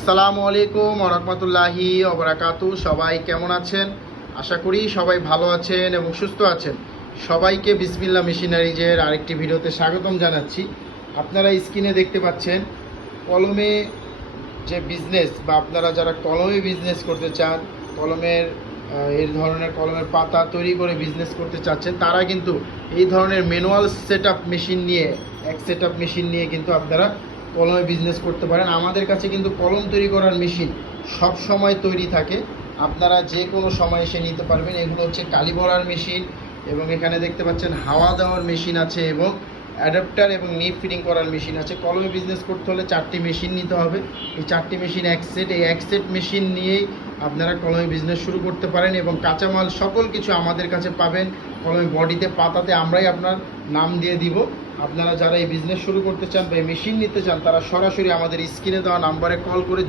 আসসালামু আলাইকুম ওয়া রাহমাতুল্লাহি ওয়া বারাকাতু। সবাই কেমন আছেন? আশা করি সবাই ভালো আছেন এবং সুস্থ আছেন। সবাইকে বিসমিল্লাহ মেশিনারিজের আরেকটি ভিডিওতে স্বাগতম জানাচ্ছি। আপনারা স্ক্রিনে দেখতে পাচ্ছেন কলমে যে বিজনেস বা আপনারা যারা কলমে বিজনেস করতে চান, কলমের এই ধরনের কলমের পাতা তৈরি করে বিজনেস করতে চাচ্ছেন, তারা কিন্তু এই ধরনের ম্যানুয়াল সেটআপ মেশিন নিয়ে সেটআপ মেশিন নিয়ে কিন্তু আপনারা কলমে বিজনেস করতে পারেন। আমাদের কাছে কিন্তু কলম তৈরি করার মেশিন সব সময় তৈরি থাকে, আপনারা যে কোনো সময় এসে নিতে পারবেন। এগুলো হচ্ছে কালি ভরার মেশিন এবং এখানে দেখতে পাচ্ছেন হাওয়া দেওয়ার মেশিন আছে এবং অ্যাডাপ্টার এবং নিপ ফিটিং করার মেশিন আছে। কলমে বিজনেস করতে হলে 4টি মেশিন নিতে হবে। এই 4টি মেশিন এক সেট, এই এক সেট মেশিন নিয়েই আপনারা কলমে বিজনেস শুরু করতে পারেন এবং কাঁচামাল সকল কিছু আমাদের কাছে পাবেন। কলমে বডিতে পাতাতে আমরাই আপনার নাম দিয়ে দিব। আপনারা যারা এই বিজনেস শুরু করতে চান বা এই মেশিন নিতে চান, তারা সরাসরি আমাদের স্ক্রিনে দেওয়া নাম্বারে কল করে